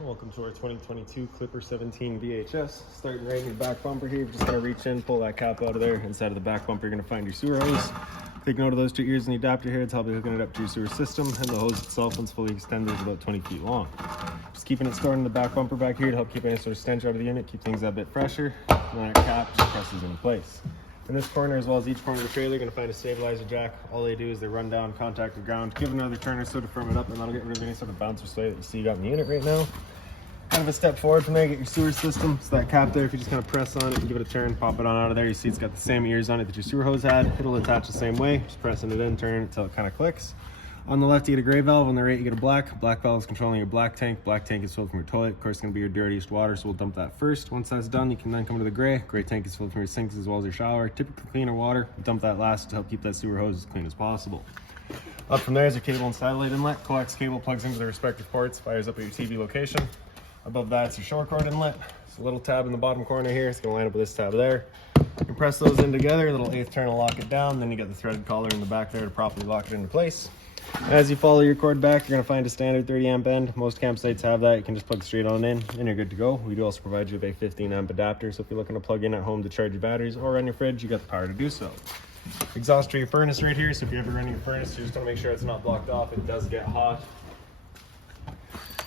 Welcome to our 2022 Clipper 17 VHS. Starting right in your back bumper here, you're just gonna reach in, pull that cap out of there. Inside of the back bumper, you're gonna find your sewer hose. Take note of those two ears and the adapter here. It's helping hooking it up to your sewer system. And the hose itself, once fully extended, is about 20 feet long. Just keeping it stored in the back bumper back here to help keep any sort of stench out of the unit, keep things a bit fresher. And then that cap just presses into place. In this corner, as well as each corner of the trailer, you're going to find a stabilizer jack. All they do is they run down, contact the ground, give another turn or so to firm it up, and that'll get rid of any sort of bounce or sway that you see you got in the unit right now. Kind of a step forward from there, get your sewer system. So that cap there, if you just kind of press on it and give it a turn, pop it on out of there, you see it's got the same ears on it that your sewer hose had. It'll attach the same way, just pressing it in, turn it until it kind of clicks. On the left, you get a gray valve. On the right, you get a black. Black valve is controlling your black tank. Black tank is filled from your toilet. Of course, it's going to be your dirtiest water, so we'll dump that first. Once that's done, you can then come to the gray. Gray tank is filled from your sinks as well as your shower. Typically cleaner water. Dump that last to help keep that sewer hose as clean as possible. Up from there is your cable and satellite inlet. Coax cable plugs into the respective ports, fires up at your TV location. Above that, it's your shore cord inlet. It's a little tab in the bottom corner here. It's going to line up with this tab there. You can press those in together. A little eighth turn will lock it down. Then you get the threaded collar in the back there to properly lock it into place. As you follow your cord back, you're going to find a standard 30 amp end. Most campsites have that. You can just plug straight on in and you're good to go. We do also provide you with a 15 amp adapter, so if you're looking to plug in at home to charge your batteries or run your fridge, you got the power to do so. Exhaust for your furnace right here, so if you're ever running your furnace, you just want to make sure it's not blocked off. It does get hot.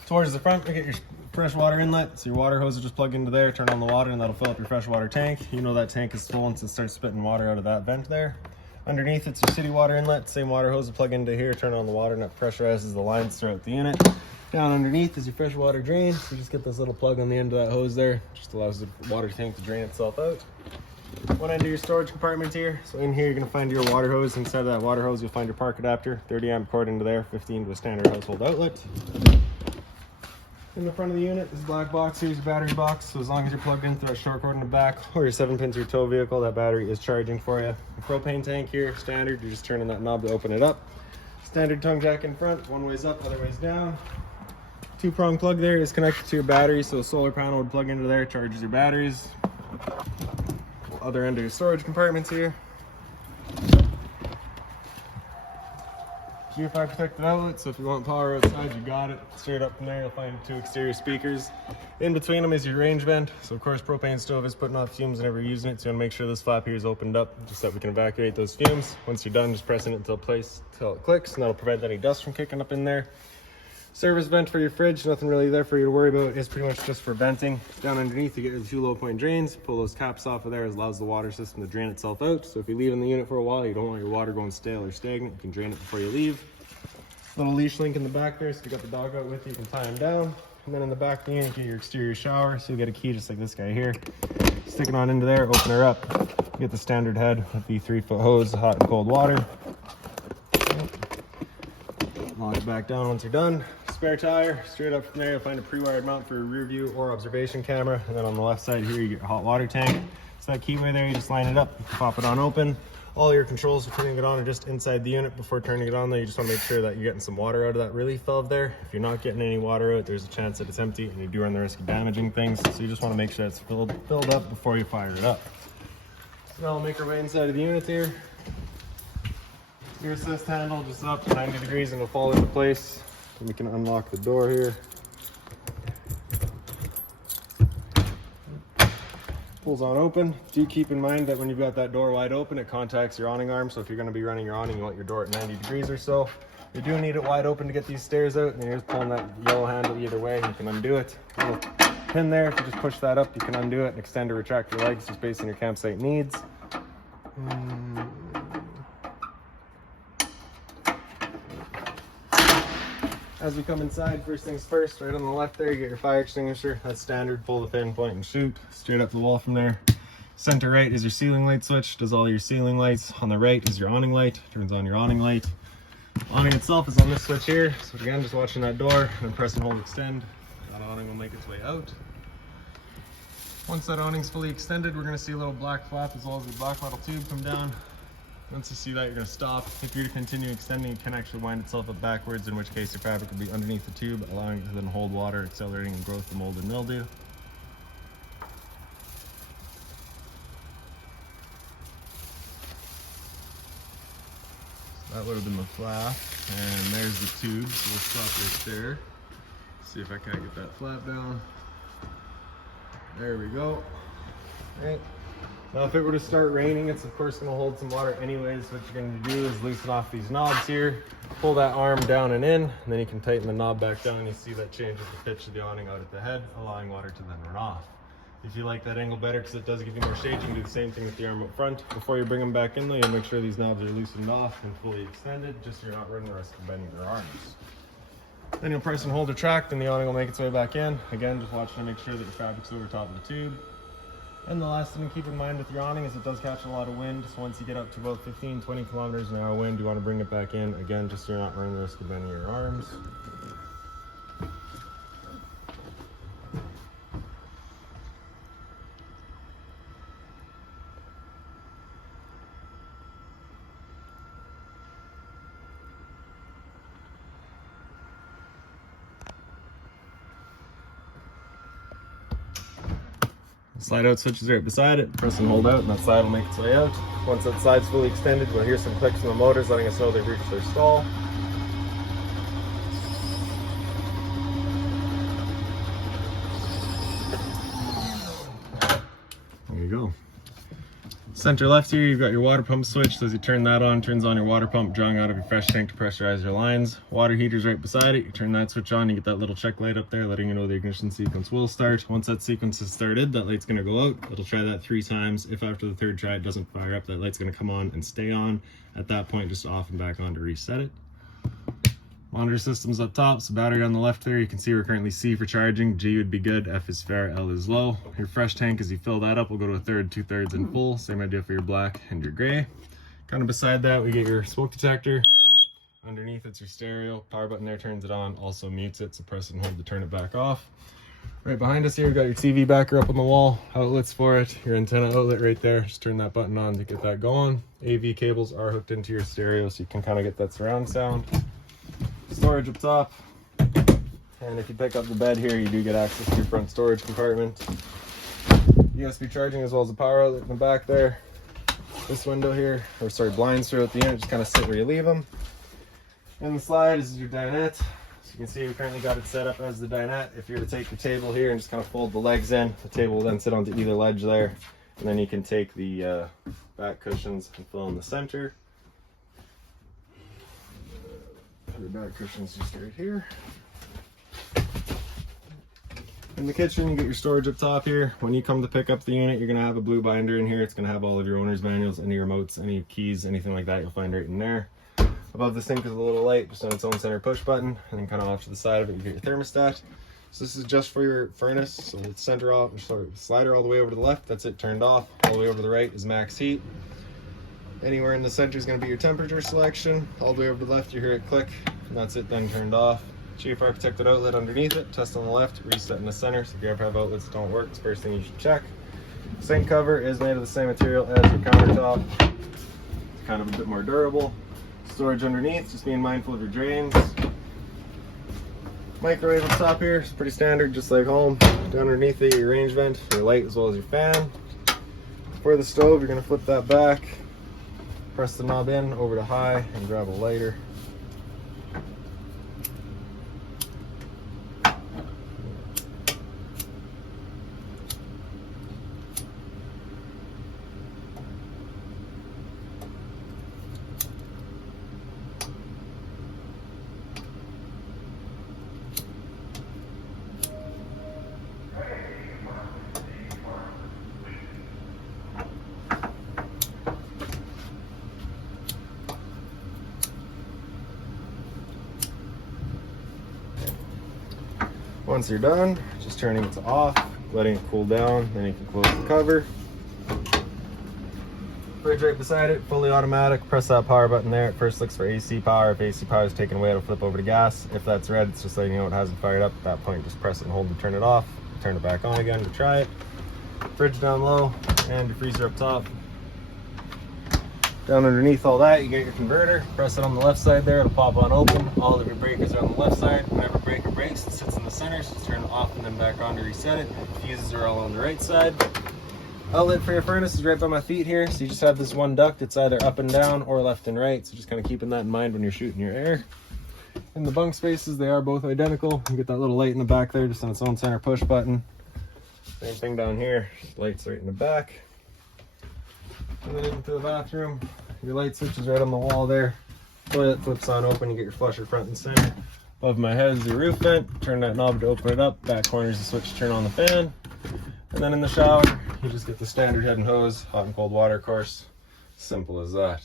Towards the front, you get your fresh water inlet, so your water hose will just plug into there, turn on the water, and that'll fill up your freshwater tank. You know that tank is full once it starts spitting water out of that vent there. Underneath, it's your city water inlet. Same water hose will plug into here, turn on the water, and that pressurizes the lines throughout the unit. Down underneath is your freshwater drain. So you just get this little plug on the end of that hose there. Just allows the water tank to drain itself out. One end of your storage compartment here. So in here, you're going to find your water hose. Inside of that water hose, you'll find your park adapter. 30 amp cord into there, 15 to a standard household outlet. In the front of the unit, this black box, here's your battery box. So as long as you're plugged into that short cord in the back or your 7-pin to your tow vehicle, that battery is charging for you. The propane tank here, standard, you're just turning that knob to open it up. Standard tongue jack in front, one way's up, other way's down. 2-prong plug there is connected to your battery, so a solar panel would plug into there, charges your batteries. Other end of your storage compartments here. G5 protected outlet, so if you want power outside, you got it. Straight up from there, you'll find 2 exterior speakers. In between them is your range vent. So of course, propane stove is putting off fumes whenever you're using it, so you want to make sure this flap here is opened up, just so that we can evacuate those fumes. Once you're done, just pressing it until it clicks, and that'll prevent any dust from kicking up in there. Service vent for your fridge, nothing really there for you to worry about. It's pretty much just for venting. Down underneath, you get your 2 low point drains. Pull those caps off of there, it allows the water system to drain itself out. So if you leave in the unit for a while, you don't want your water going stale or stagnant, you can drain it before you leave. Little leash link in the back there, so if you got the dog out with you, you can tie him down. And then in the back of the unit, you get your exterior shower. So you get a key just like this guy here. Stick it on into there, open her up. You get the standard head with the 3-foot hose, hot and cold water. Lock it back down once you're done. Spare tire, straight up from there, you'll find a pre-wired mount for a rear view or observation camera. And then on the left side here, you get your hot water tank. So that keyway there, you just line it up, you can pop it on open. All your controls for turning it on are just inside the unit. Before turning it on though, you just want to make sure that you're getting some water out of that relief valve there. If you're not getting any water out, there's a chance that it's empty and you do run the risk of damaging things. So you just want to make sure it's filled up before you fire it up. So now we'll make our way inside of the unit here. Your assist handle just up to 90 degrees and it'll fall into place. And we can unlock the door here. Pulls on open. Do keep in mind that when you've got that door wide open, it contacts your awning arm. So if you're going to be running your awning, you want your door at 90 degrees or so. You do need it wide open to get these stairs out. And you're just pulling that yellow handle either way. You can undo it. Little pin there. If you just push that up, you can undo it and extend or retract your legs just based on your campsite needs. As we come inside, first things first, right on the left there, you get your fire extinguisher. That's standard, pull the pin, point and shoot. Straight up the wall from there. Center right is your ceiling light switch, does all your ceiling lights. On the right is your awning light, turns on your awning light. Awning itself is on this switch here. So again, just watching that door, and then press and hold extend. That awning will make its way out. Once that awning's fully extended, we're gonna see a little black flap as well as the black metal tube come down. Once you see that, you're going to stop. If you're to continue extending, it can actually wind itself up backwards, in which case your fabric will be underneath the tube, allowing it to then hold water, accelerating the growth of mold and mildew. So that would have been the flap, and there's the tube, so we'll stop right there. See if I can't get that flap down. There we go. All right. Now if it were to start raining, it's of course gonna hold some water anyways. What you're gonna do is loosen off these knobs here, pull that arm down and in, and then you can tighten the knob back down. You see that changes the pitch of the awning out at the head, allowing water to then run off. If you like that angle better, because it does give you more shade, you can do the same thing with the arm up front. Before you bring them back in though, you'll make sure these knobs are loosened off and fully extended, just so you're not running the risk of bending your arms. Then you'll press and hold retract, and the awning will make its way back in. Again, just watch to make sure that your fabric's over top of the tube. And the last thing to keep in mind with your awning is it does catch a lot of wind. So once you get up to about 15-20 kilometers an hour wind, you want to bring it back in. Again, just so you're not running the risk of bending your arms. Slide out switch is right beside it. Press and hold out, and that slide will make its way out. Once that slide's fully extended, we'll hear some clicks from the motors letting us know they've reached their stall. There you go. Center left here, you've got your water pump switch. So as you turn that on, turns on your water pump, drawing out of your fresh tank to pressurize your lines. Water heater's right beside it. You turn that switch on, you get that little check light up there letting you know the ignition sequence will start. Once that sequence is started, that light's gonna go out. It'll try that 3 times. If after the 3rd try it doesn't fire up, that light's gonna come on and stay on. At that point, just off and back on to reset it. Monitor system's up top, so battery on the left there, you can see we're currently C for charging, G would be good, F is fair, L is low. Your fresh tank, as you fill that up, will go to 1/3, 2/3 and full. Same idea for your black and your gray. Kind of beside that, we get your smoke detector. Underneath it's your stereo. Power button there turns it on, also mutes it, so press and hold to turn it back off. Right behind us here, we've got your TV backer up on the wall, outlets for it, your antenna outlet right there. Just turn that button on to get that going. AV cables are hooked into your stereo, so you can kind of get that surround sound. Storage up top, and if you pick up the bed here, you do get access to your front storage compartment. USB charging as well as a power outlet in the back there. This window here, or sorry, blinds throughout the unit, just kind of sit where you leave them. In the slide is your dinette. So you can see we currently got it set up as the dinette. If you were to take the table here and just kind of fold the legs in, the table will then sit onto either ledge there, and then you can take the back cushions and fill in the center. The back cushion's just right here. In the kitchen, you get your storage up top here. When you come to pick up the unit, you're gonna have a blue binder in here. It's gonna have all of your owner's manuals, any remotes, any keys, anything like that, you'll find right in there. Above the sink is a little light, just on its own center push button, and then kind of off to the side of it, you get your thermostat. So this is just for your furnace. So it's center off, sorry, slider all the way over to the left, that's it turned off. All the way over to the right is max heat. Anywhere in the center is going to be your temperature selection. All the way over to the left, you hear it click, and that's it then turned off. Chief architected outlet underneath it, test on the left, reset in the center. So if you ever have outlets that don't work, it's the first thing you should check. Sink cover is made of the same material as your countertop. It's kind of a bit more durable. Storage underneath, just being mindful of your drains. Microwave up top here, it's pretty standard, just like home. Down underneath it, your range vent, your light as well as your fan. For the stove, you're going to flip that back. Press the knob in over to high and grab a lighter. Once you're done, just turning it to off, letting it cool down, then you can close the cover. Fridge right beside it, fully automatic. Press that power button there. It first looks for AC power. If AC power is taken away, it'll flip over to gas. If that's red, it's just letting you know it hasn't fired up. At that point, just press it and hold to turn it off. Turn it back on again to try it. Fridge down low, and your freezer up top. Down underneath all that, you get your converter. Press it on the left side there, it'll pop on open. All of your breakers are on the left side. Whenever breaker breaks, it sits in the center, so just turn it off and then back on to reset it. Fuses are all on the right side. Outlet for your furnace is right by my feet here, so you just have this one duct. It's either up and down or left and right, so just kind of keeping that in mind when you're shooting your air. In the bunk spaces, they are both identical. You get that little light in the back there, just on its own center push button. Same thing down here, lights right in the back. And then into the bathroom, your light switch is right on the wall there. Toilet flips on open, you get your flusher front and center. Above my head is the roof vent. Turn that knob to open it up. Back corner is the switch to turn on the fan. And then in the shower, you just get the standard head and hose, hot and cold water course. Simple as that.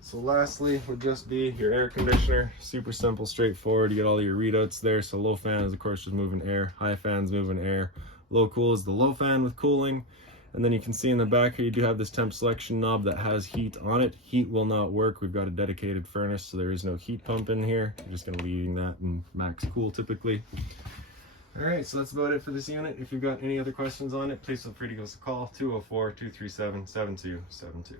So lastly would just be your air conditioner. Super simple, straightforward. You get all your readouts there. So low fan is of course just moving air, high fan's moving air. Low cool is the low fan with cooling. And then you can see in the back here you do have this temp selection knob that has heat on it. Heat will not work. We've got a dedicated furnace, so there is no heat pump in here. You're just going to be using that in max cool typically. Alright, so that's about it for this unit. If you've got any other questions on it, please feel free to give us a call, 204-237-7272.